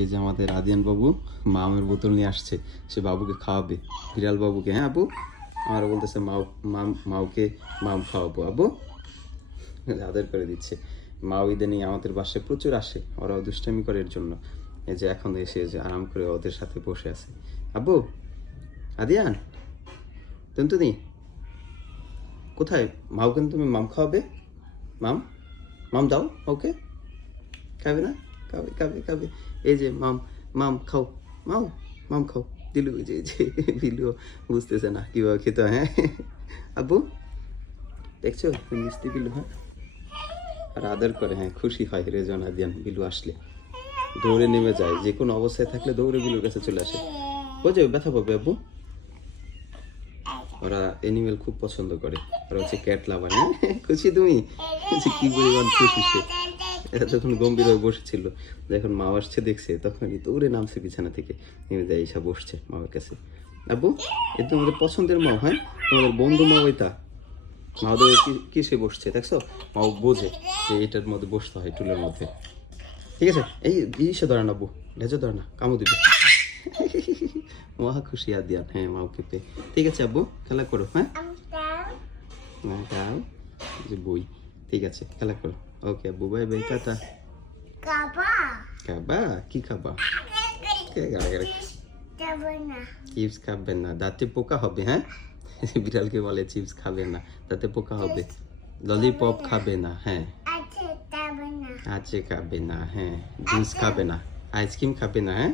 এই যে আমাদের আদিয়ান বাবু মামের বোতল নিয়ে আসছে, সে বাবুকে খাওয়াবে, বিড়াল বাবুকে। হ্যাঁ আবু, আমার বলতেছে মাউকে মাম খাওয়াবো। আবু আদর করে দিচ্ছে। মাও ইদানিং আমাদের বাসায় প্রচুর আসে, ওরাও দুষ্টামি করে এর জন্য। এই যে এখন এসে যে আরাম করে ওদের সাথে বসে আছে। আব্বু, আদিয়ান, তুমি কোথায়? মাউকে তুমি মাম খাওয়াবে? মাম মাম দাও ওকে। খাবে না? খাবে খাবে খাবে। এই যে মাম মাম খাও, মাও মাম খাও। দিলু যে বিলু বুঝতেছে না কিভাবে খেতে হয়। হ্যাঁ আব্বু দেখছো মিষ্টি বিলু। হ্যাঁ আর আদর করে, হ্যাঁ খুশি হয় রেজন আদিয়ান বিলু আসলে, দৌড়ে নেমে যায়। যে কোনো অবস্থায় থাকলে দৌড়ে বিলুর কাছে চলে আসে। বুঝে ব্যথা পাবে আব্বু। ওরা অ্যানিমেল খুব পছন্দ করে, ওরা হচ্ছে ক্যাট লাভার। হ্যাঁ খুশি তুমি? কি পরিমাণ খুশি সে। যখন গম্ভীর হয়ে বসেছিল, যখন মা আসছে দেখছে, তখনই দৌড়ে নামছে বিছানা থেকে, নেমে যায় এসে বসছে মায়ের কাছে। আব্বু এটা তোমাদের পছন্দের মা? হয় তোমাদের বন্ধু মা ওইটা? মাদের কিসে বসছে দেখছো? মাও বোঝে যে এটার মধ্যে বসতে হয়, টুলের মধ্যে। ঠিক আছে, এই ইসে ধরে না আব্বু, লেজে ধরে না, কামড় দিবে। মহা খুশি আদিয়ান, হ্যাঁ মাওকে পেয়ে। ঠিক আছে আব্বু, খেলা করো। হ্যাঁ দাও যে বই। ঠিক আছে, খেলা করো। ওকে আব্বু, বাই বাই, টাটা। খাবা কি খাবা? চিপস খাবেন না, দাঁতে পোকা হবে। হ্যাঁ বিড়ালকে বলে চিপস খাবে না, দাঁতে পোকা হবে। ললিপপ খাবে না। হ্যাঁ আছে খাবে না। হ্যাঁ জুস খাবে না, আইসক্রিম খাবে না। হ্যাঁ